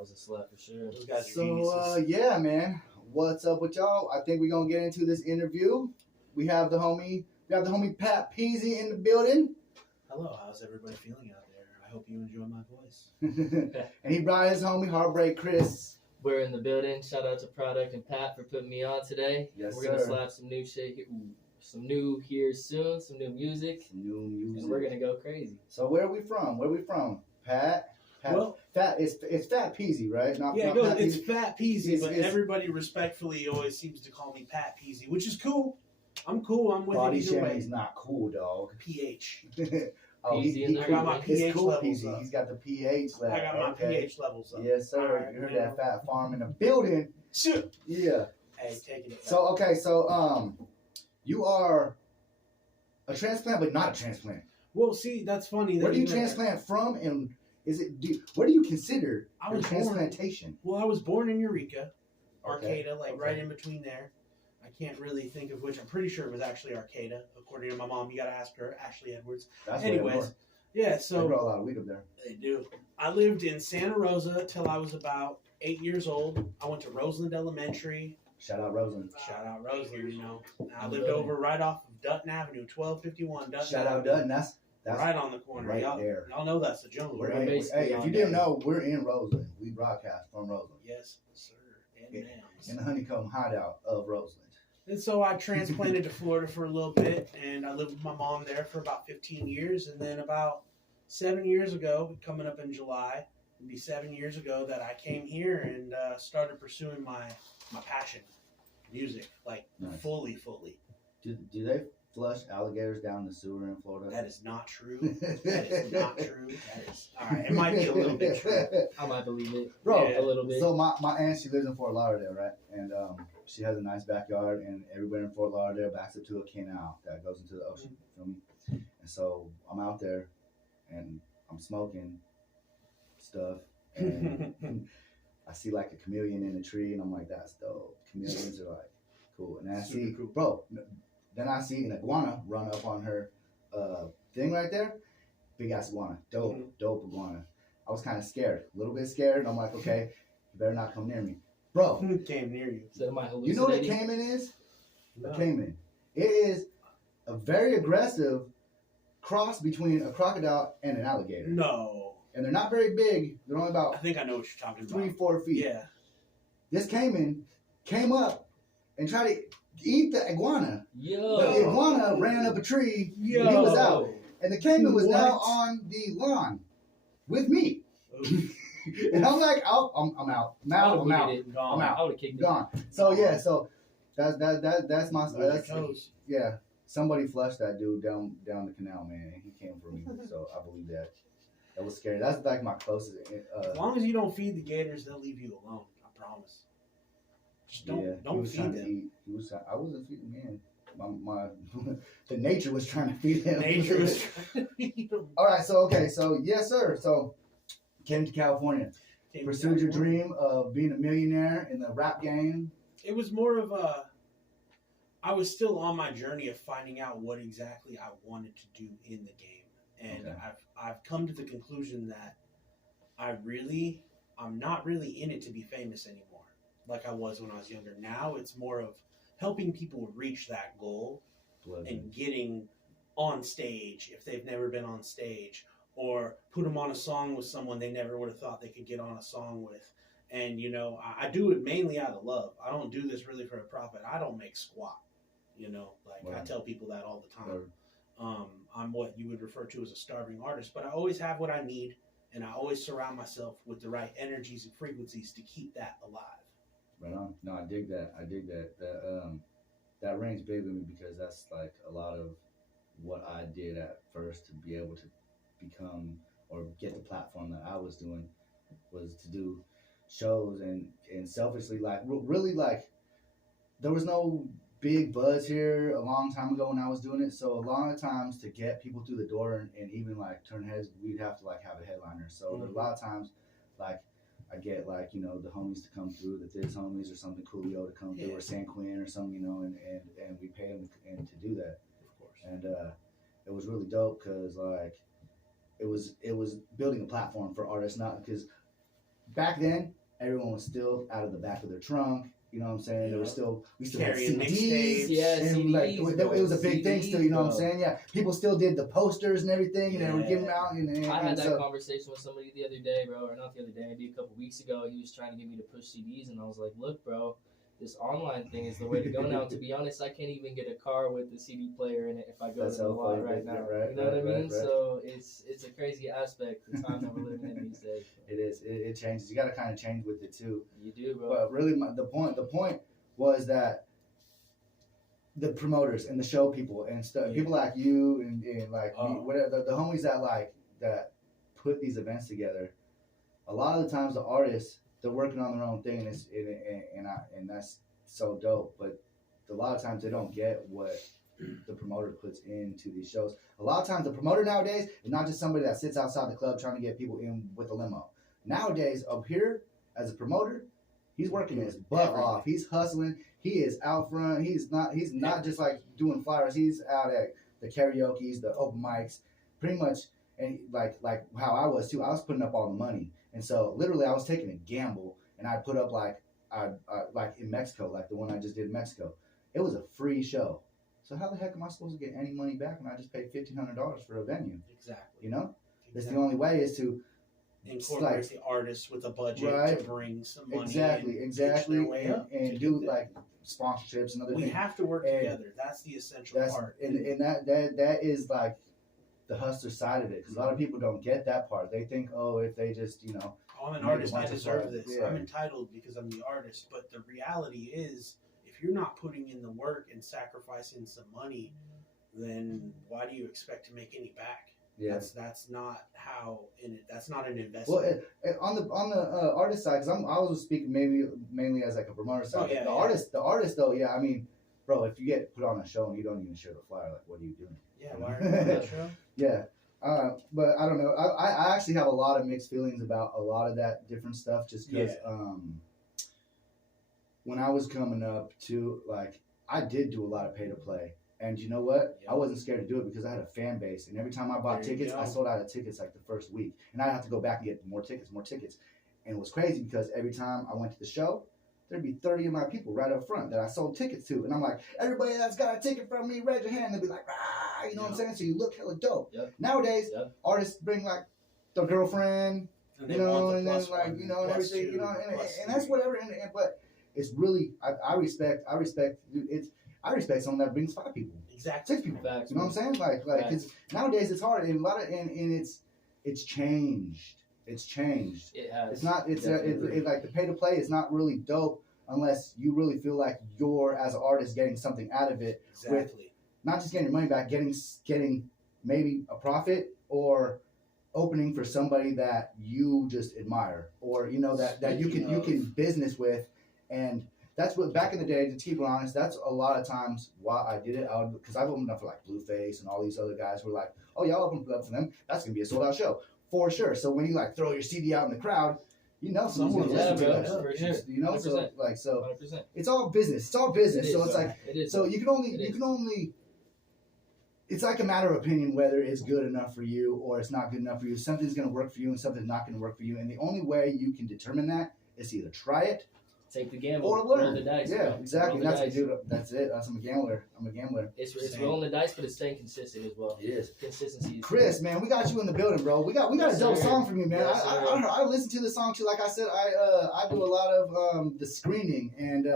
was a slap for sure. Those guys are So, geniuses. yeah, man. What's up with y'all? I think we're going to get into this interview. We have the homie Phat Peezay in the building. Hello, how's everybody feeling out there? I hope you enjoy my voice. And he brought his homie Heartbreak Chris. We're in the building. Shout out to Product and Pat for putting me on today. Yes, We're gonna sir. slap some new shit here. Ooh, some new here soon. Some new music. New And we're gonna go crazy. So where are we from? Pat? Well, it's Phat Peezay, right? Not Phat it's Peezay. Phat Peezay, but It's- everybody respectfully always seems to call me Phat Peezay, which is cool. I'm cool. I'm with Body it either way. shaming's not cool, dog. pH. Peezay in the I got my building. pH It's cool, levels Peezay. up. He's got the pH level. I got my okay. pH levels up. Yes, sir. All right, you heard you that know. Fat Farm in the building. Shit. Yeah. Hey, taking it. So you are a transplant, but not a transplant. Well, see, that's funny. Where that do you know that. transplant from, and what do you consider I your was born- transplantation? Well, I was born in Eureka, Okay, Arcata, like okay. right in between there. I can't really think of which. I'm pretty sure it was actually Arcata, according to my mom. You got to ask her, Ashley Edwards. That's Anyways, yeah. they So grow a lot of weed up there. they do. I lived in Santa Rosa till I was about 8 years old. I went to Roseland Elementary. Shout out Roseland. Shout out Roseland, you know. I lived over right off of Dutton Avenue, 1251 Dutton Shout out Avenue. Dutton. That's Right on the corner. right y'all, there. Y'all know that's the jungle, We're right? in, basically hey, if on you didn't there. know, we're in Roseland. We broadcast from Roseland, Yes, sir. And Yeah. ma'ams. in the honeycomb hideout of Roseland. And so I transplanted to Florida for a little bit, and I lived with my mom there for about 15 years. And then about 7 years ago, coming up in July, it'll be 7 years ago that I came here and started pursuing my passion, music, like Nice. fully. Do they flush alligators down the sewer in Florida? That is not true. That is not true. That is all right. It might be a little bit true. I might believe it. Bro, A little bit. So my aunt, she lives in Fort Lauderdale, right? And she has a nice backyard, and everywhere in Fort Lauderdale backs up to a canal that goes into the ocean. Feel me? And so I'm out there, and I'm smoking stuff, and I see like a chameleon in a tree, and I'm like, that's dope. Chameleons are like cool. And then I see, Super cool. bro, then I see an iguana run up on her thing right there. Big ass iguana, dope iguana. I was kind of scared, a little bit scared, and I'm like, okay, you better not come near me, bro. Came near you. So am I You know what a hallucinating? caiman is? No. A caiman. It is a very aggressive cross between a crocodile and an alligator. No. And they're not very big. They're only I about think I know what you're talking about. 3-4 feet. Yeah. This caiman came up and tried to eat the iguana. Yo. But the iguana ran up a tree Yo. and he was out. And the caiman was now What? on the lawn with me. Oof. And I'm like, oh, I'm out. I'm out. I'm out. Gone. I'm out. I would have kicked it. Gone. So yeah, so that's my Lose your that's toes. yeah. Somebody flushed that dude down the canal, man. And he came for me, so I believe that. That was scary. That's like my closest. As long as you don't feed the gators, they'll leave you alone. I promise. Just he don't was feed trying to them. eat. He was. I wasn't feeding him. My the nature was trying to feed him. Nature was trying to feed them. All right. So okay. So yes, sir. So came to California. Pursued your dream of being a millionaire in the rap game. It was more of a. I was still on my journey of finding out what exactly I wanted to do in the game, and Okay. I've come to the conclusion that I'm not really in it to be famous anymore, like I was when I was younger. Now it's more of helping people reach that goal and getting on stage if they've never been on stage, or put them on a song with someone they never would have thought they could get on a song with. And, you know, I do it mainly out of love. I don't do this really for a profit. I don't make squat, you know, like I Right. tell people that all the time. Right. I'm what you would refer to as a starving artist, but I always have what I need, and I always surround myself with the right energies and frequencies to keep that alive. Right on. No, I dig that. That rings big with me because that's like a lot of what I did at first to be able to become or get the platform that I was doing was to do shows and selfishly like really like there was no big buzz here a long time ago when I was doing it. So a lot of times to get people through the door and even like turn heads, we'd have to like have a headliner. So there's a lot of times like I get like, you know, the homies to come through, the Thiz homies or something, Coolio to come through or San Quinn or something, you know, and we pay them to do that. Of course. And it was really dope because like it was building a platform for artists, not because back then, everyone was still out of the back of their trunk. You know what I'm saying? We still had Carrying CDs. Yeah, and CDs, like it was a big thing still. You know what I'm saying? Yeah, people still did the posters and everything, and they were giving them out. And I had that so, conversation with somebody the other day, bro, or not the other day, maybe a couple weeks ago. He was trying to get me to push CDs, and I was like, look, bro, this online thing is the way to go now. To be honest, I can't even get a car with the CD player in it if I go to the lot right now. You know what I mean? Right. So it's a crazy aspect, the time that we're living in these days. It is. It changes. You got to kind of change with it too. You do, bro. But really, the point was that the promoters and the show people and stuff, people like you and like me, whatever, the homies that put these events together. A lot of the times, the artists, they're working on their own thing, and that's so dope. But a lot of times they don't get what the promoter puts into these shows. A lot of times the promoter nowadays is not just somebody that sits outside the club trying to get people in with a limo. Nowadays, up here as a promoter, he's working his butt off. He's hustling. He is out front. He's not just like doing flyers. He's out at the karaoke's, the open mics, pretty much, and like how I was too. I was putting up all the money. And so literally I was taking a gamble, and I put up like in Mexico, like the one I just did in Mexico. It was a free show. So how the heck am I supposed to get any money back when I just paid $1,500 for a venue? Exactly. You know? That's the only way is to incorporate the artist with a budget to bring some money. Exactly. And do like sponsorships and other things. We have to work together. That's the essential part. And that is like the hustler side of it, because a lot of people don't get that part. They think, if they just, I'm an artist, I deserve this. Yeah. I'm entitled because I'm the artist. But the reality is, if you're not putting in the work and sacrificing some money, then why do you expect to make any back? Yeah. That's not how. That's not an investment. Well, on the artist side, because I was speaking mainly as like a promoter side. The artist though, I mean, bro, if you get put on a show and you don't even share the flyer, like, what are you doing? Yeah, why are you on that show? Yeah. But I don't know. I actually have a lot of mixed feelings about a lot of that different stuff, just because when I was coming up to, like, I did do a lot of pay to play. And you know what? Yep. I wasn't scared to do it because I had a fan base. And every time I bought tickets, I sold out of tickets like the first week. And I'd have to go back and get more tickets. And it was crazy because every time I went to the show, there'd be 30 of my people right up front that I sold tickets to. And I'm like, everybody that's got a ticket from me, raise your hand. They'll be like, ah, you know what I'm saying? So you look hella dope. Yep. Nowadays, artists bring like their girlfriend, and then like, and everything, and that's whatever. But it's really, I respect someone that brings 5 people. Exactly. 6 people. Facts, you know what I'm saying? Like, because nowadays it's hard, and a lot of, and it's changed. It's changed. It has. It's not. It's like the pay to play is not really dope unless you really feel like you're, as an artist, getting something out of it. Exactly. With not just getting your money back, getting maybe a profit or opening for somebody that you just admire, or that you can business with, and that's what back in the day. To keep it honest, that's a lot of times why I did it. Because I've opened up for like Blueface and all these other guys who were like, oh yeah, I'll open up for them. That's gonna be a sold out show. For sure. So when you like throw your CD out in the crowd, someone's listening to that. For sure. 100%. So 100%. It's all business. It's all business. It so is, it's like it is. So you can only. It's like a matter of opinion whether it's good enough for you or it's not good enough for you. Something's going to work for you and something's not going to work for you. And the only way you can determine that is to either try it, take the gamble, or learn. Roll the dice. Yeah, bro. exactly. That's it. I'm a gambler. It's rolling the dice, but it's staying consistent as well. It is. Consistency. Chris, man, we got you in the building, bro. We got a dope song from you, man. Yes, I listened to the song too. Like I said, I do a lot of the screening, and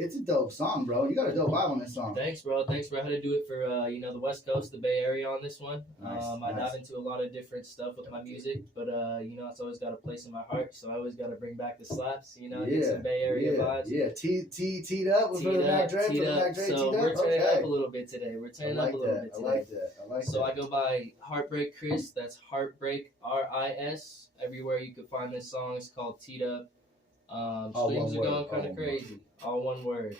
it's a dope song, bro. You got a dope vibe on this song. Thanks, bro. I had to do it for the West Coast, the Bay Area on this one. Nice. I dive into a lot of different stuff with my music, but it's always got a place in my heart. So I always got to bring back the slaps. Get some Bay Area vibes. Yeah, teed up with the Mac Dre. So we're turning up a little bit today. I like that. So I go by Heartbreak Chris. That's Heartbreak RIS. Everywhere you can find this song. It's called Teed Up. Streams are going kind of crazy. All one word.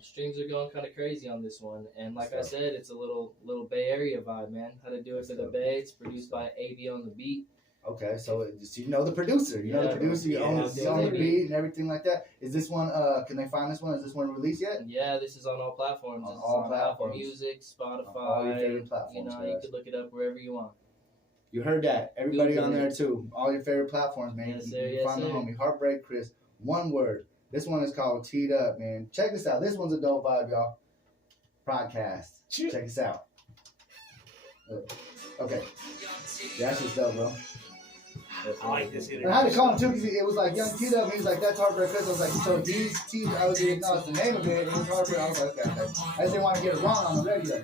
Streams are going kind of crazy on this one, and like I said, it's a little Bay Area vibe, man. How to do it for the Bay. It's produced by AB on the beat. Okay, so the producer. The producer. You own the beat and everything like that. Is this one? Can they find this one? Is this one released yet? Yeah, this is on all platforms. On all platforms. Apple Music, Spotify. All your favorite platforms. You could look it up wherever you want. You heard that. Everybody Google on there it. too. All your favorite platforms, man. Yes, You sir, can yes, find the sir. homie Heartbreak Chris. One word. This one is called Teed Up, man. Check this out. This one's a dope vibe, y'all. Prodkast. Check this out. Okay. That's just dope, bro. I like this interview. And I had to call him too because it was like Young Teed Up. He was like, that's Heartbreak Chris. I was like, so he's Teed. I was like, no, it's the name of it. It was Heartbreak. I was like, okay. I just didn't want to get it wrong on the radio.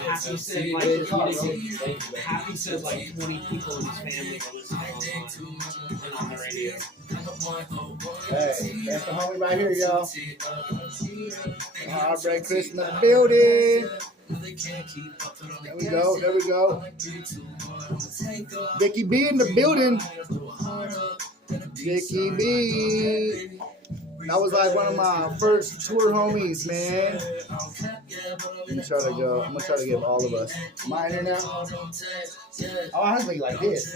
Happy said like, Happy says like 20 people in his family are listening online and on the radio. Hey, that's the homie right here, y'all. Heartbreak Chris in the building. There we go. There we go. Vicky B in the building. Vicky B. That was like one of my first tour homies, man. I'm gonna try to give all of us. Am I in here now? Oh, I have to be like this.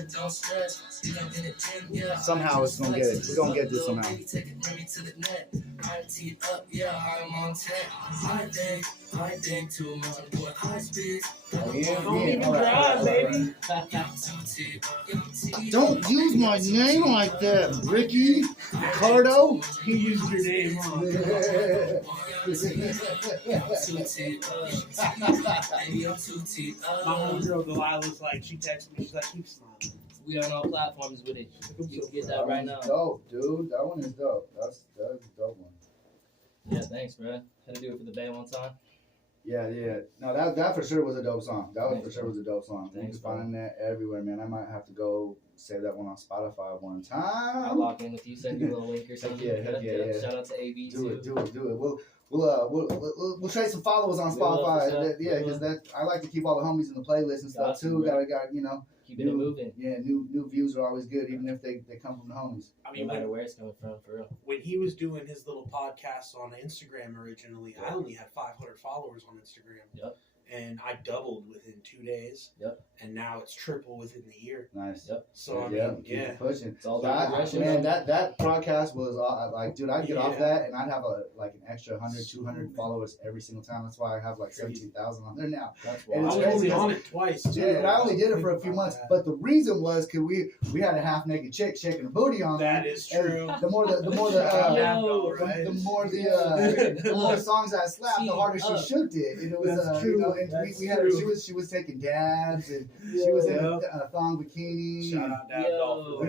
Somehow it's gonna get it. We're gonna get this somehow. Oh, yeah. All right. Don't use my name like that, Ricky. Ricardo. He used your name, huh? My homegirl Delilah's like, she texted me, she's like, keep smiling. We on all platforms with it. You can get that right now. Dope, dude. That one is dope. That's a dope one. Yeah, thanks, bro. Had to do it for the Bay one time. Yeah. No, that for sure was a dope song. That was for sure was a dope song. You Thanks, can find that everywhere, man. I might have to go save that one on Spotify one time. I'll lock in with you, send you a little link or something. Heck yeah. Shout out to AB Do too. it. We'll trade some followers on Spotify. Yeah, because I like to keep all the homies in the playlist and stuff too. Got Keeping it moving. Yeah, new views are always good, even if they come from the homies. I mean, no matter where it's coming from, for real. When he was doing his little podcast on Instagram originally, I only had 500 followers on Instagram. Yep. And I doubled within 2 days. Yep. And now it's triple within the year. Nice. Yep. So I keep mean, pushing. It's all that, progression. man, that podcast was like, dude, I'd get off that and I'd have an extra 100, 200 followers every single time. That's why I have like 17,000 on there now. That's And I it's was crazy. only on it twice too. Yeah, and I only did it for a few months, but the reason was because we had a half naked chick shaking her booty on That there. is true. And the more songs I slapped, the harder she shook it. And it was she was taking dabs and she was in a thong bikini. Shout out Dab Dolphin.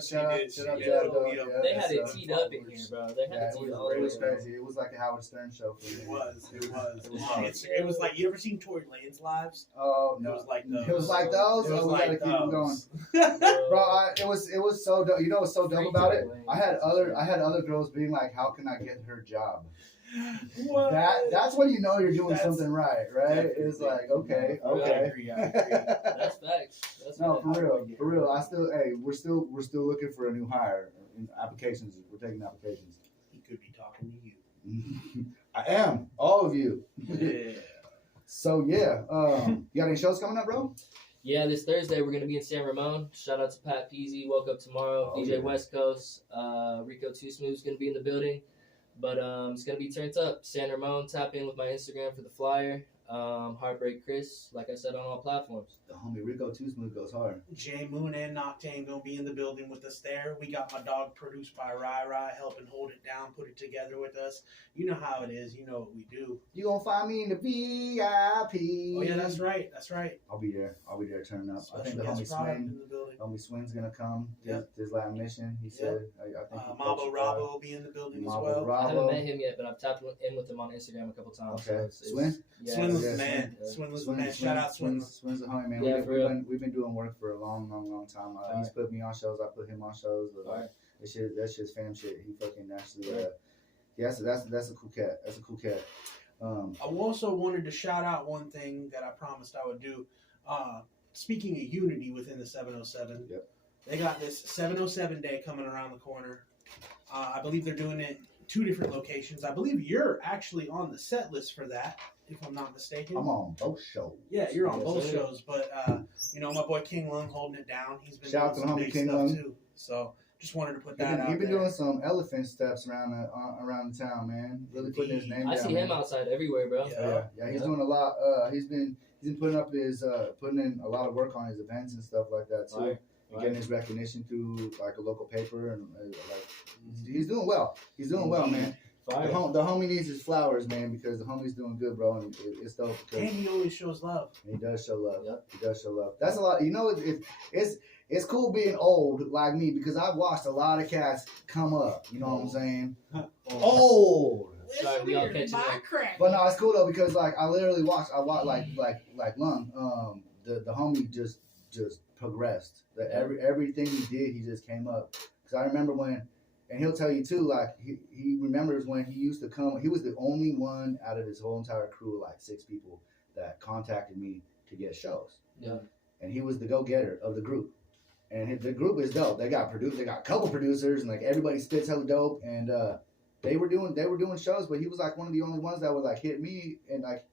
Shout out Dab Dolphin. They had it teed up in here, bro. They had it teed all the way. It was crazy. It was like a Howard Stern show for me. It was like, you ever seen Tory Lanez lives? Oh no, It was like those. It was like those. We gotta keep them going, bro. It was so dope. You know what's so dope about it? I had other girls being like, "How can I get her job?" What? That's when you know you're doing something right? It's like, okay. I agree. That's facts. No, for real. We're still looking for a new hire. Applications. We're taking applications. He could be talking to you. I am. All of you. Yeah. So yeah. You got any shows coming up, bro? Yeah, this Thursday we're gonna be in San Ramon. Shout out to Phat Peezay. Woke up tomorrow. DJ West Coast. Rico Too Smooth's gonna be in the building. But it's gonna be turned up. San Ramon, tap in with my Instagram for the flyer. Heartbreak Chris, like I said, on all platforms. The homie Rico Too Smooth goes hard. J Moon and Noctane gonna be in the building with us there. We got my dog produced by Rai helping hold it down, put it together with us. You know how it is. You know what we do. You gonna find me in the VIP. Oh yeah, that's right. I'll be there turning up. Special I think the guest homie product Swing. in the building. Homie Swing's gonna come. Yep. His Latin mission. He said. I think Mabo Rabo will be in the building as well. I haven't met him yet, but I've tapped in with him on Instagram a couple times. Okay. So Swin? Yeah, Swin was yeah, the man. Swin was the man. Shout out Swin. Swin's the homie, man. Yeah, We've been doing work for a long time. He's put me on shows. I put him on shows. That's just fam shit. He fucking actually. That's a cool cat. That's a cool cat. I also wanted to shout out one thing that I promised I would do. Speaking of unity within the 707, they got this 707 day coming around the corner. I believe they're doing it 2 different locations. I believe you're actually on the set list for that, if I'm not mistaken. I'm on both shows. Yeah, you're on both shows, but my boy King Lung holding it down. He's been Shout out doing to some the homie big King stuff Lung. too. So Just wanted to put that out. He's been doing some elephant steps around the town, man. Really putting his name down. I see him outside everywhere, bro. Yeah. He's doing a lot. He's been putting up putting in a lot of work on his events and stuff like that too. Right. Getting his recognition through like a local paper and like he's doing well. He's doing well, man. The homie needs his flowers, man, because the homie's doing good, bro, and it's dope. And he always shows love. And he does show love. Yep. He does show love. That's a lot. You know, it's cool being old like me because I've watched a lot of cats come up. You know what I'm saying? Old. Sorry, we all catching that. But no, it's cool though because like I watched like Lung. The homie just progressed. Everything he did, he just came up. Because I remember when. And he'll tell you too, like he remembers when he used to come. He was the only one out of his whole entire crew, like 6 people, that contacted me to get shows. Yeah. And he was the go-getter of the group. And the group is dope. They got a couple producers, and like everybody spits hella dope. And they were doing shows, but he was like one of the only ones that would like hit me and like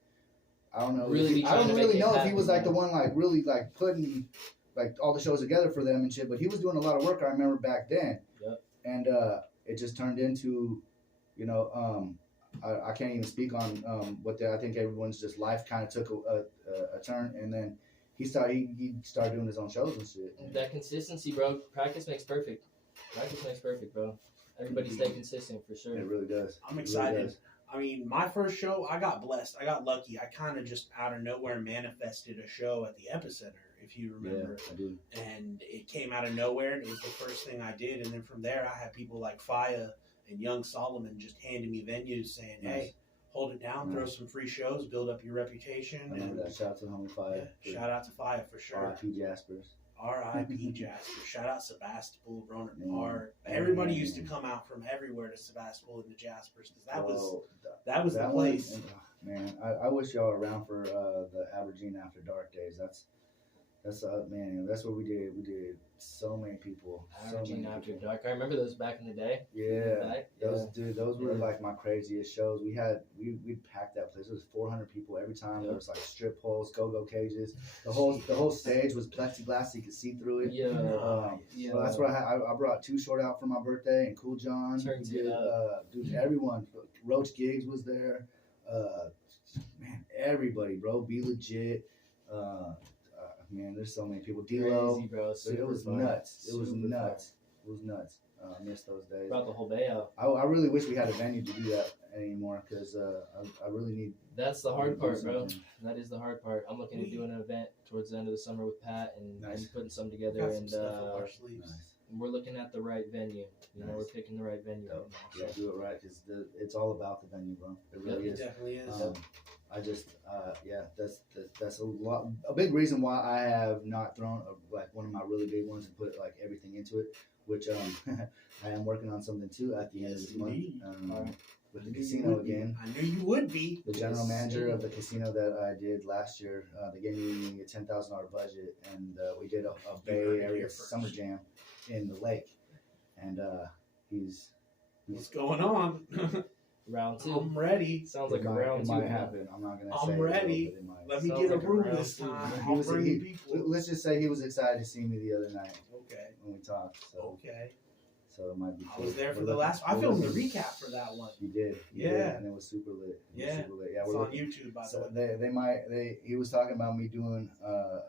I don't know. I don't really know if he was like the one like really like putting like all the shows together for them and shit. But he was doing a lot of work. I remember back then. Yep. And it just turned into, you know, I can't even speak on I think everyone's just life kind of took a turn, and then he started doing his own shows and shit. That consistency, bro. Practice makes perfect. Practice makes perfect, bro. Everybody stay consistent for sure. It really does. I'm excited. Really does. I mean, my first show, I got blessed. I got lucky. I kind of just out of nowhere manifested a show at the Epicenter, if you remember. Yeah, I do. And it came out of nowhere, and it was the first thing I did. And then from there, I had people like Faya and Young Solomon just handing me venues saying, hey, hold it down, throw some free shows, build up your reputation. I remember that. Shout out to the homie Faya. Yeah, shout out to Faya for sure. R.I.P. Jaspers. R.I.P. Jaspers. Shout out Sebastopol, Roner Park. Everybody used to come out from everywhere to Sebastopol and the Jaspers because that was the place. Man, I wish y'all were around for the Aberdeen After Dark days. That's man. That's what we did. We did so many people. Aberdeen After Dark. I remember those back in the day. Yeah, those were like my craziest shows. We'd pack that place. It was 400 people every time. There was like strip poles, go-go cages. The whole stage was plexiglass, so you could see through it. So that's where I brought Too Short out for my birthday and Cool John. Dude, everyone. Roach Gigs was there. Man, everybody, bro. Be Legit. Man, there's so many people. D-Lo. Crazy, bro. It was nuts. It was nuts. It was nuts. I miss those days. Brought the whole bay out. I really wish we had a venue to do that anymore because I really need. That's the hard part, bro. That is the hard part. I'm looking at doing an event towards the end of the summer with Pat and putting some together. And we're looking at the right venue. You know, we're picking the right venue. Yeah, do it right because it's all about the venue, bro. It really is. It definitely is. That's a big reason why I have not thrown like one of my really big ones and put like everything into it, which I am working on something too at the end of this month with the casino again. I knew you would be. The general manager of the casino that I did last year, they gave me a $10,000 budget, and we did a Bay Area summer jam in the lake, and he's what's going on? Round 2. I'm ready. Sounds like a round 2. It might happen. I'm not gonna say. I'm ready. Let me get a room this time. I'll bring you people. Let's just say he was excited to see me the other night. Okay. When we talked. So. Okay. So it might be. I was there for the last. I filmed the recap for that one. You did. You did, and it was super lit. Yeah, it's on YouTube. By the way, he was talking about me doing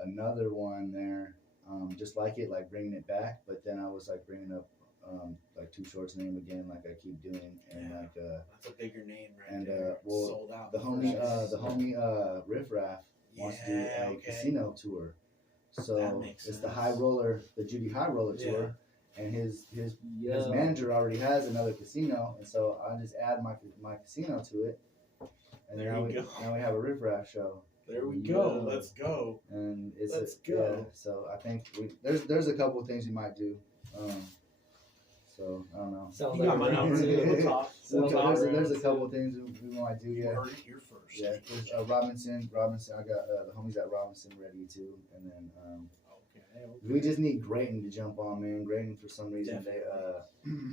another one there, just like it, like bringing it back. But then I was like bringing up like Too Short's name again, like I keep doing, and like that's a bigger name, right? And there. well, sold out. The homie Riff Raff wants to do a casino tour, so it's the High Roller, the Judy High Roller tour. And his manager already has another casino, and so I just add my casino to it, and now we have a Riff Raff show. There we go. Let's go. And it's Let's go. Yeah, so I think there's a couple of things we might do. So I don't know. Sounds you got my number. We'll talk. There's a couple of things we might do. Yeah. You heard it here first. Yeah. There's Robinson. I got the homies at Robinson ready too, and then. We just need Grayton to jump on, man. Grayton, for some reason,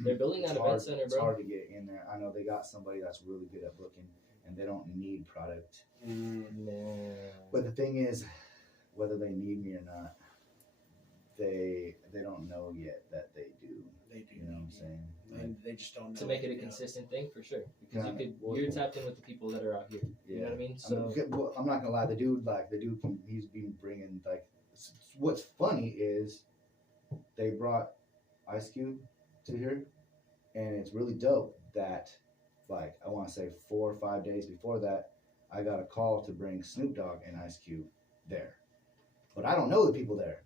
they're building that event center, bro. It's hard to get in there. I know they got somebody that's really good at booking, and they don't need product. But the thing is, whether they need me or not, they don't know yet that they do. They do. You know what I'm saying? And they just don't know. To make it a consistent thing, for sure. Because you're tapped in with the people that are out here. You know what I mean? So I'm not gonna lie. The dude he's been bringing like. What's funny is they brought Ice Cube to here, and it's really dope that, like, I want to say 4 or 5 days before that, I got a call to bring Snoop Dogg and Ice Cube there, but I don't know the people there.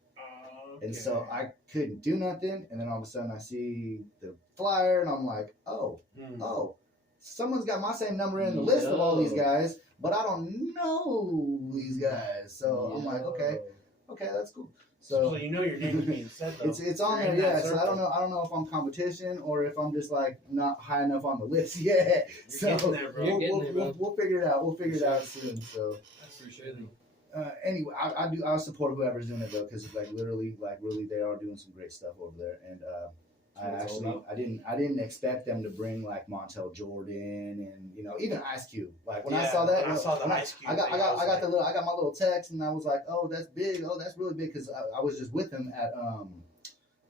Okay. And so I couldn't do nothing, and then all of a sudden I see the flyer, and I'm like, oh, someone's got my same number in the list of all these guys, but I don't know these guys. So I'm like, okay, that's cool. So you know your name's being said though. It's on there, yeah. So I don't know if I'm competition or if I'm just like not high enough on the list yet. You're getting there, bro. We'll figure it out. We'll figure it out soon. So that's for sure. Anyway, I support whoever's doing it though, because really they are doing some great stuff over there. And I didn't expect them to bring like Montel Jordan and even Ice Cube. Like when I saw that, I got my little text, and I was like, oh, that's big. Oh, that's really big, because I was just with him at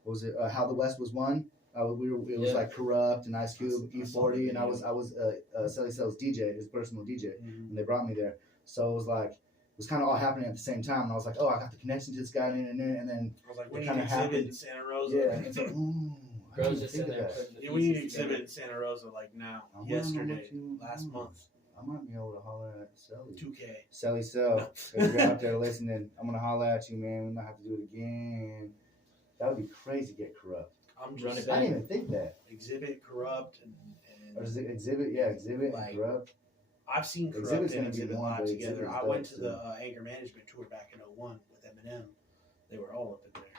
what was it? How the West Was Won. It was like Corrupt and Ice Cube, E40, and I was Selly Cell's DJ, his personal DJ, and they brought me there. So it was like. It was kind of all happening at the same time, and I was like, "Oh, I got the connection to this guy," and then I was like, "We need to exhibit in Santa Rosa." Yeah, it's like, Girls just in there. We need to exhibit in Santa Rosa like now, yesterday, last month. I might be able to holler at Selly. 2K. Selly Cell, if you're out there listening, I'm gonna holler at you, man. We might have to do it again. That would be crazy. To get Corrupt. I'm just. I didn't even think that. Exhibit, Corrupt, and or is it Exhibit? Yeah, Exhibit and Corrupt. I've seen Corrupt and Exhibit live together. I went to the Anger Management tour back in 2001 with Eminem. They were all up in there.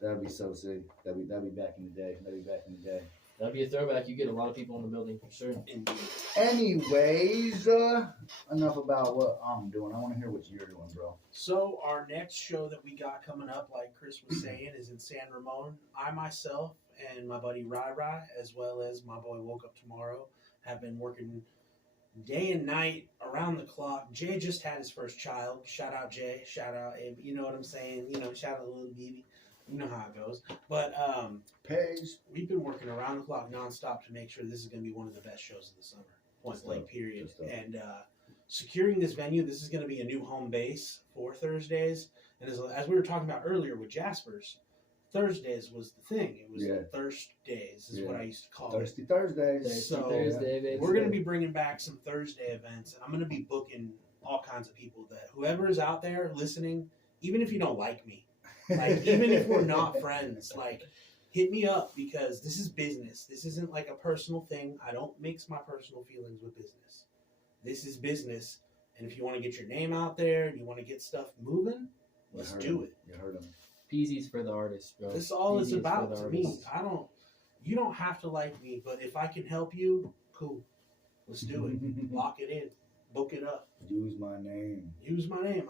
That'd be so sick. That'd be back in the day. That'd be a throwback. You get a lot of people in the building for sure. Indeed. Anyways, enough about what I'm doing. I want to hear what you're doing, bro. So our next show that we got coming up, like Chris was saying, is in San Ramon. I myself and my buddy Rai Rai, as well as my boy Woke Up Tomorrow, have been working day and night, around the clock. Jay just had his first child. Shout out Jay. Shout out Abe. You know what I'm saying? Shout out little baby. You know how it goes. But Paige, we've been working around the clock nonstop to make sure this is going to be one of the best shows of the summer. Point blank, period. And securing this venue, this is going to be a new home base for Thursdays. And as we were talking about earlier with Jasper's, Thursdays was the thing. It was Thursdays is what I used to call Thirsty Thursdays. Thursday, we're going to be bringing back some Thursday events, and I'm going to be booking all kinds of people that whoever is out there listening, even if you don't like me, like even if we're not friends, like hit me up, because this is business. This isn't like a personal thing. I don't mix my personal feelings with business. This is business, and if you want to get your name out there and you want to get stuff moving, let's do it. You heard him. Peezay's for the artists, bro. This is all it's about to me. You don't have to like me, but if I can help you, cool. Let's do it. Lock it in. Book it up. Use my name.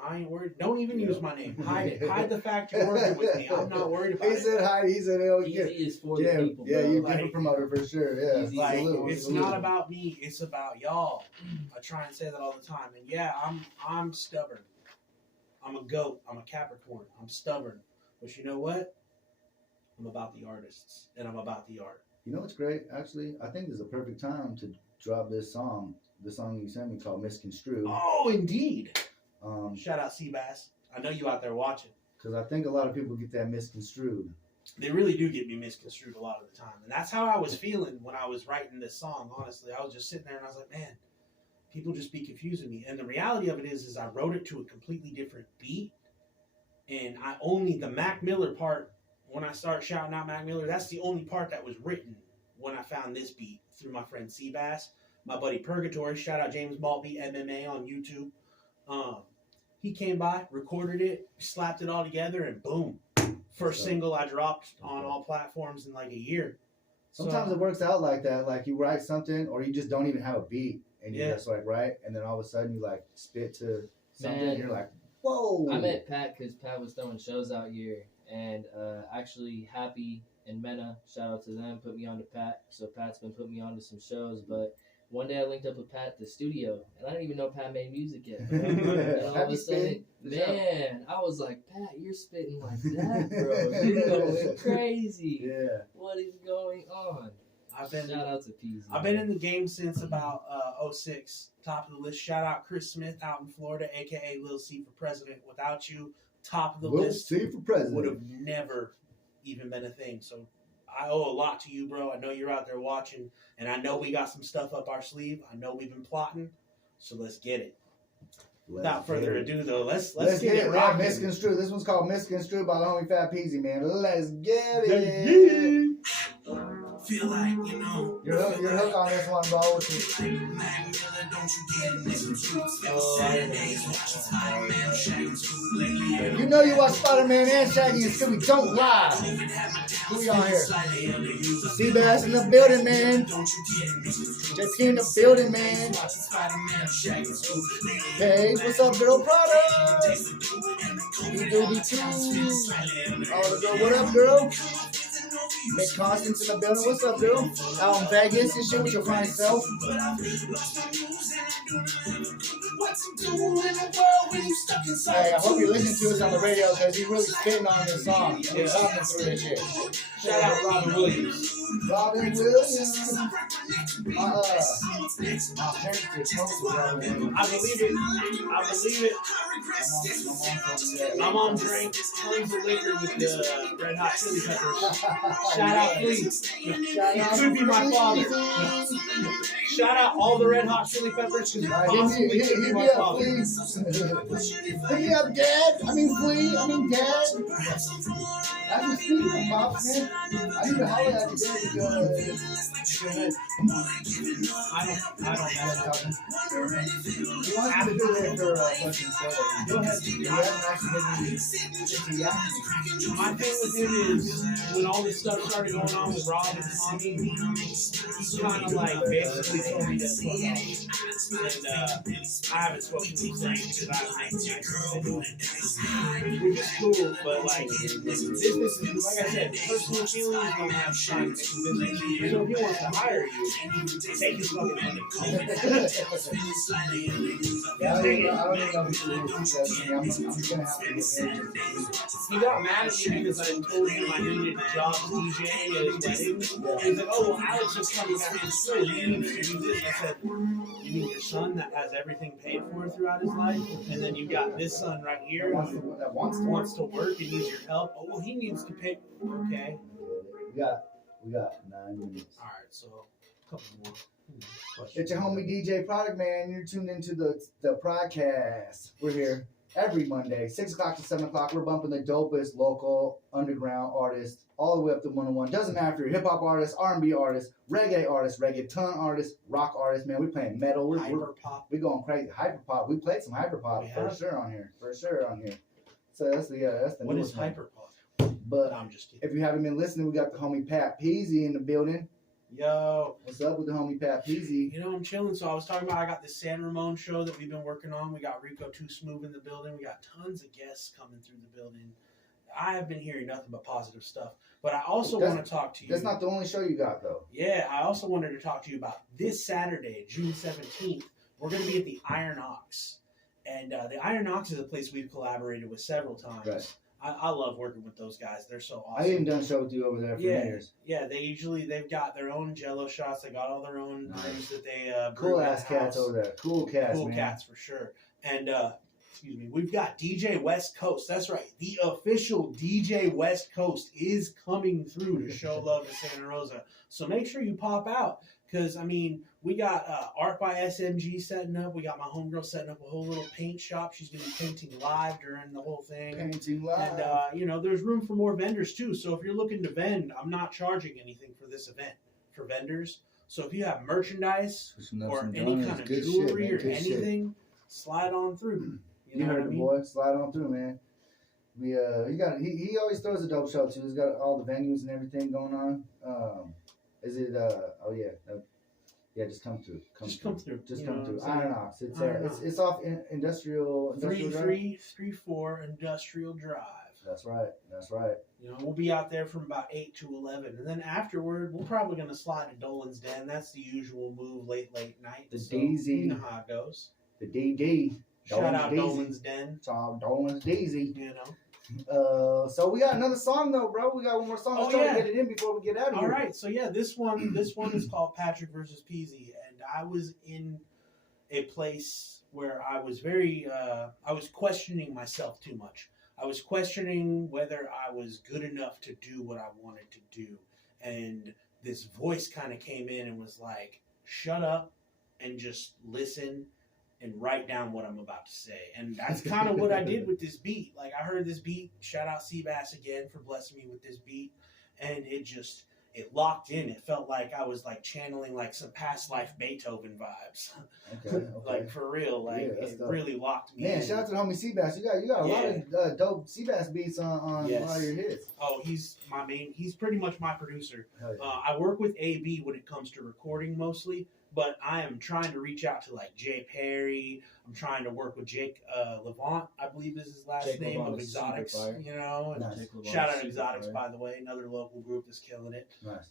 I ain't worried. Don't even use my name. Hide the fact you're working with me. I'm not worried about it. He said hide. He said, oh, yeah. Peezay is for the people, bro. Yeah, you're a different promoter for sure. Yeah. It's not about me. It's about y'all. I try and say that all the time. And yeah, I'm stubborn. I'm a goat. I'm a Capricorn. I'm stubborn. But you know what? I'm about the artists, and I'm about the art. You know what's great? Actually, I think this is a perfect time to drop this song. The song you sent me called Misconstrued. Oh, indeed. Shout out Seabass. I know you out there watching. Because I think a lot of people get that misconstrued. They really do get me misconstrued a lot of the time. And that's how I was feeling when I was writing this song, honestly. I was just sitting there and I was like, man, people just be confusing me. And the reality of it is I wrote it to a completely different beat. And the Mac Miller part, when I start shouting out Mac Miller, that's the only part that was written when I found this beat through my friend Seabass, my buddy Purgatory. Shout out James Maltby MMA on YouTube. He came by, recorded it, slapped it all together, and boom. First single I dropped on all platforms in like a year. Sometimes it works out like that. Like you write something or you just don't even have a beat. And you just like write, and then all of a sudden you like spit to something and you're like, whoa. I met Pat because Pat was throwing shows out here, and actually Happy and Mena, shout out to them, put me on to Pat. So Pat's been putting me on to some shows, but one day I linked up with Pat at the studio, and I didn't even know Pat made music yet. And all of a sudden, man, I was like, Pat, you're spitting like that, bro. You're going crazy. Yeah. What is going on? Shout out to Peezay. I've been in the game since about 06. Top of the list. Shout out Chris Smith out in Florida, a.k.a. Lil C for president. Without you, top of the list Lil C for president would have never even been a thing. So I owe a lot to you, bro. I know you're out there watching, and I know we got some stuff up our sleeve. I know we've been plotting, so let's get it. Without further ado, though, let's get it rocking. Misconstrued. This one's called Misconstrued by the homie Phat Peezay, man. Let's get it. Feel like, you know. Your hook on this one, bro. You know you watch Spider-Man and Shaggy and Scooby. Don't lie. Who we on here? Seabass in the building, man. JP in the building, man. Hey, what's up, girl? Prada. E32. Oh, girl, what up, girl? Miss Constance in the building. What's up, girl? Out in Vegas and shit with your fine self. Hey, I hope you listen to us on the radio because he's really spitting on this song. He's talking through this shit. Shout out Robin Williams. Robin Williams. I believe it. My mom drank tons of liquor with the Red Hot Chili Peppers. Shout out, please. It could be my father. Shout out all the Red Hot Chili Peppers because possibly could be my father. Hit me up, Dad. Dad. As we speak, Pops, man. I need to holler at you, Dad. Go ahead. I don't know. He wants me to do it for fucking show. Go ahead. You haven't actually My thing with him is when all this stuff started going on with Rob and Tommy, he kind of like basically told me to fuck off. And I haven't spoken to him since because I which is cool, but like business is, like I said, personal feelings don't have time to make business. So if he wants to hire you, take his fucking money. I don't even know if I'm gonna have to get him. He got mad at me because I told him I needed a job DJing at his wedding. He's like, "Oh, well, Alex is coming back from school. He needs to do this." I said, "You mean your son that has everything paid for throughout his life, and then you got this son right here that wants to work and needs your help? Oh, well, he needs to pay." Okay. We got 9 minutes. All right, so a couple more. It's your homie DJ Product, man. You're tuned into the Prodkast. We're here every Monday, 6 o'clock to 7 o'clock. We're bumping the dopest local underground artists all the way up to 101. Doesn't matter if you're a hip-hop artist, R&B artist, reggaeton artist, rock artist, man. We playing metal. We're going crazy. Hyperpop. We played some hyperpop for sure on here. So that's the what is hyperpop? But no, I'm just kidding. If you haven't been listening, we got the homie Phat Peezay in the building. Yo. What's up with the homie Phat Peezay? You know, I'm chilling. So I was talking about I got this San Ramon show that we've been working on. We got Rico Too Smooth in the building. We got tons of guests coming through the building. I have been hearing nothing but positive stuff. But I also want to talk to you. That's not the only show you got, though. Yeah, I also wanted to talk to you about this Saturday, June 17th. We're going to be at the Iron Ox. And the Iron Ox is a place we've collaborated with several times. Right. I love working with those guys. They're so awesome. I even done a show with you over there for years. Yeah, they've got their own Jello shots. They got all their own brews that they cool ass cats over there. Cool cats, man. Cool cats for sure. And excuse me, we've got DJ West Coast. That's right. The official DJ West Coast is coming through to show love to Santa Rosa. So make sure you pop out. Because, I mean, we got Art by SMG setting up. We got my homegirl setting up a whole little paint shop. She's going to be painting live during the whole thing. Painting live. And, you know, there's room for more vendors, too. So if you're looking to vend, I'm not charging anything for this event for vendors. So if you have mercierndise or any kind of jewelry or anything, slide on through. You heard the boy. Slide on through, man. He always throws a dope show, too. He's got all the venues and everything going on. Is it? Just come through. Just come through. Iron Ox. It's off Industrial 3334 Industrial Drive. That's right. That's right. You know, we'll be out there from about 8 to 11. And then afterward, we're probably going to slide to Dolan's Den. That's the usual move late night. The so DZ. You know how it goes. The DD. Shout out Dolan's Den. Dolan's DZ. You know. So we got another song though, bro. We got one more song. Let's try to get it in before we get out of here. All right. So yeah, this one is called Patrick versus Peezay, and I was in a place where I was I was questioning myself too much. I was questioning whether I was good enough to do what I wanted to do, and this voice kind of came in and was like, "Shut up and just listen." And write down what I'm about to say. And that's kind of what I did with this beat. Like, I heard this beat. Shout out Seabass again for blessing me with this beat. And it locked in. It felt like I was, like, channeling, like, some past life Beethoven vibes. Okay. Like, for real. Like, it really locked me in. Shout out to the homie Seabass. You got a lot of dope Seabass beats on all your hits. Oh, he's my main. He's pretty much my producer. Yeah. I work with AB when it comes to recording mostly. But I am trying to reach out to like Jay Perry. I'm trying to work with Jake Levant, I believe is his last name, of Exotics. You know, and nice. Shout out Exotics, by the way, another local group that's killing it. Nice.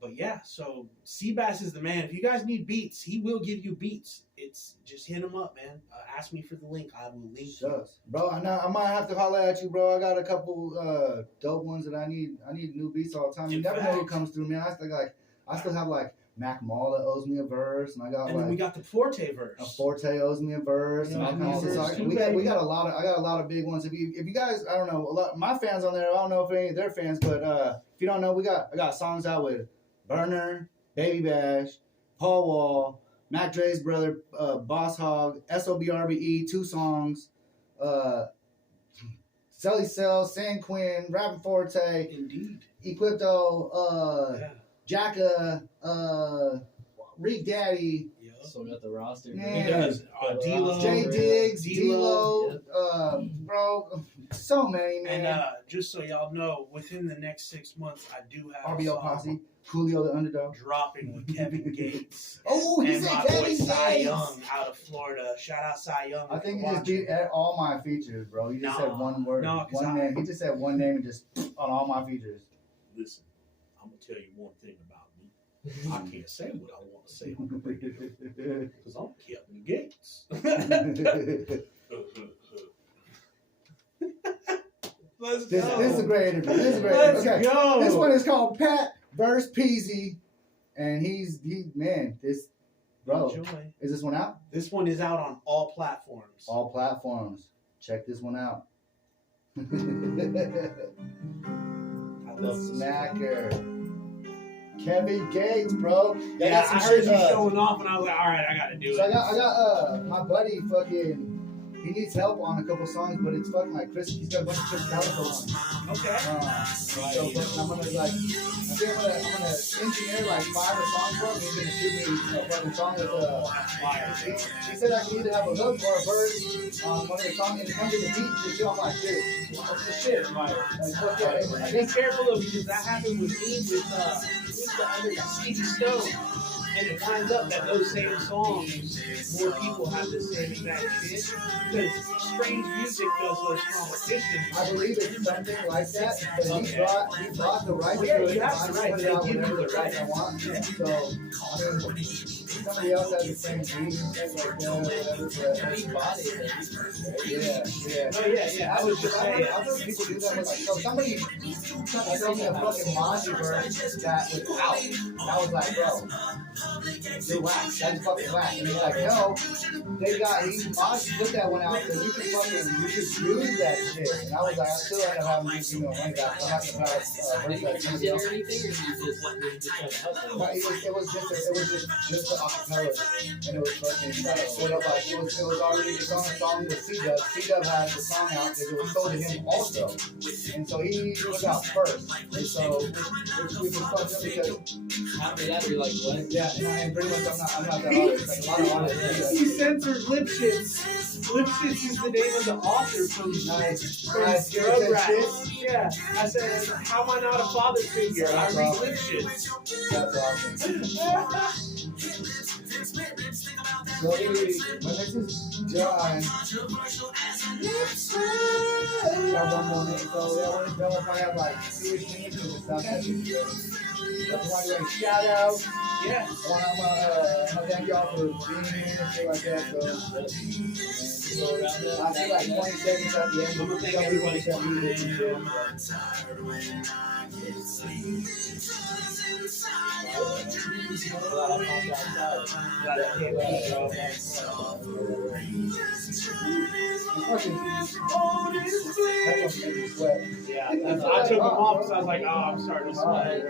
But yeah, so Seabass is the man. If you guys need beats, he will give you beats. It's just hit him up, man. Ask me for the link. I will link you. Bro, I might have to holler at you, bro. I got a couple dope ones that I need. I need new beats all the time. You never know who comes through, man. I still have like Mac Malla owes me a verse, and I got then we got the Forte verse. A Forte owes me a verse, and we got a lot of. I got a lot of big ones. If you guys, I don't know, a lot my fans on there. I don't know if any of their fans, but if you don't know, I got songs out with Burner, Baby Bash, Paul Wall, Mac Dre's brother, Boss Hog, SOBRBE, 2 songs, Selly Cell, San Quinn, Rappin' Forte, Indeed, Equipto, Jacka, Reek Daddy. So we got the roster. D-Lo, J Diggs, D-Lo, bro, so many, man. And just so y'all know, within the next 6 months, I do have RBO Posse, Coolio the Underdog, dropping with Kevin Gates. Oh, he's and my boy Cy Young out of Florida. Shout out Cy Young. I think he just beat all my features, bro. He just said one word, one name. He just said one name and just on all my features. Listen, I'm gonna tell you one thing about me. I can't say what I want to say on the radio because I'm Kevin Gates. Let's go. This is a great interview. Let's go. This one is called Phat versus Peezay, and this bro. Enjoy. Is this one out? This one is out on all platforms. All platforms. Check this one out. I love Smacker. Kevin Gates, bro. I heard you showing off, and I was like, all right, I gotta do it. So I got my buddy fucking. He needs help on a couple songs, but it's fucking like Chris. He's got a bunch of Chris Calico ones. Okay. So I'm gonna engineer like 5 songs for him. He's gonna shoot me a fucking song with He said I can either have a hook or a verse on one of the songs and come to the beat. So I'm like, dude, what's the shit? Be careful though, because that happened with me with the other guy, Stevie Stone. And it winds up that those same songs, more people have the same exact shit. Because Strange Music does those competitions. I believe it's something like that. But he brought the right to it. You have the right. They give you the right. I want. Yeah. So, I mean, somebody else has the same beat and things like that or whatever. But he bought it. Yeah. Oh, yeah. I was just saying. I've heard people do that with like, so somebody sent me a fucking Monty verse that was out. And I was like, bro, you're whack. That's fucking whack. And he's like, no, Monty put that one out because you can use that shit. And I was like, I still end up having to give me money back. I'm not going to have a verse that somebody else. It was just the acapella, and it was fucking set up like it was already the song with C-Dub. C-Dub had the song out because it was sold to him also, and so he was out first. And so we just fucked up because after that you're like, what? Yeah, and pretty much I'm not that honest. Like a lot of he censored Lipschitz. Lipschitz is the name of the author from Rugrats. Yeah, I said, how am I not a father figure? I read Lipschitz. That's awesome. So when this is done, got one more minute, so we'll probably have like 2 or 3 minutes of stuff that we do. That's why you shout out. Yeah. I want to thank y'all for being here and shit like that. So, I'll say like 20 seconds at the end. I'm gonna thank everybody for Yeah, I took them off because I was like, oh, I'm starting to sweat. In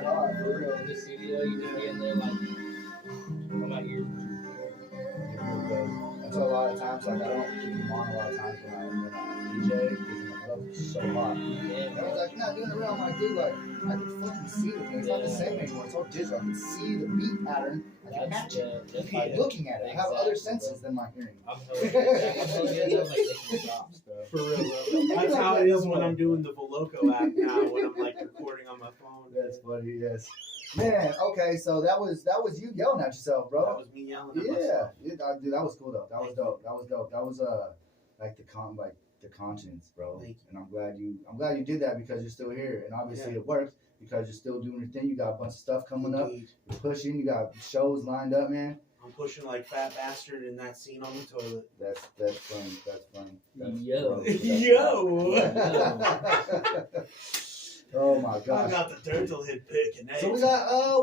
the studio, you just be in there like, I'm out here. That's a lot of times, like I don't keep them on a lot of times when I DJ because my love is so hot. And I was like, not doing it real. I'm like, dude, like I can fucking see the thing. It's not the same anymore. It's all digital. I can see the beat pattern. I can match it by looking at it. I have other senses than my hearing. I'm hella good at like making drops, bro. For real. That's how it is when I'm doing the Voloco app now, when I'm like recording on my phone. That's funny, yes. Man, okay, so that was you yelling at yourself, bro. That was me yelling at myself. Dude, that was cool though. That was dope. That was like the conscience, bro. Thank you. And I'm glad you did that because you're still here, and obviously it works because you're still doing your thing. You got a bunch of stuff coming up. You're pushing. You got shows lined up, man. I'm pushing like Fat Bastard in that scene on the toilet. That's fun. Yo. Oh my gosh. I got the turtle hit pick and So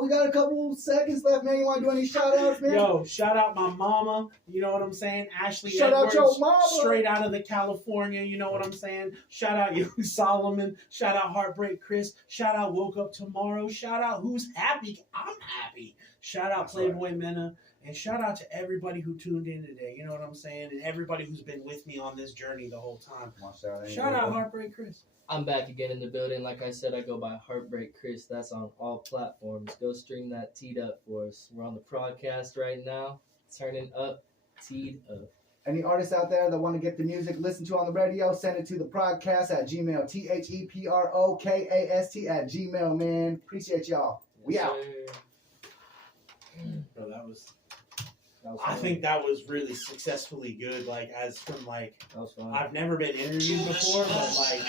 we got a couple seconds left, man. You want to do any shout outs, man? Yo, shout out my mama. You know what I'm saying? Ashley Shout Edwards, out your mama. straight out of the California. You know what I'm saying? Shout out you, Solomon. Shout out Heartbreak Chris. Shout out Woke Up Tomorrow. Shout out Who's Happy? I'm Happy. Shout out Playboy Mena. And shout out to everybody who tuned in today. You know what I'm saying? And everybody who's been with me on this journey the whole time. Shout out Heartbreak Chris. I'm back again in the building. Like I said, I go by Heartbreak Chris. That's on all platforms. Go stream that Teed Up for us. We're on the Prodkast right now. Turning up, Teed Up. Any artists out there that want to get the music listened to on the radio, send it to the Prodkast at Gmail. TheProkast at Gmail, man. Appreciate y'all. We out. Bro, that was I think that was really successfully good. Like, as from like, I've never been interviewed before, but like,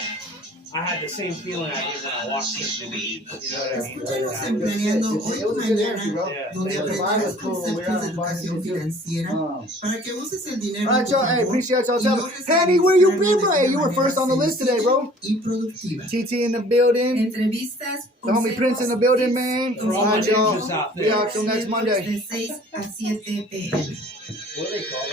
I had the same feeling I did when I watched this movie. You know what I mean? It was a good interview, bro. Donde aprenderás conceptos de educación financiera para que uses el dinero. All right, y'all. Hey, appreciate y'all. Henny, where you been, bro? Hey, you were first on the list today, bro. TT in the building. Entrevistas. The homie Prince in the building, man. All right, y'all. We out till next Monday. De 6 a 7 p.m. What do they call it?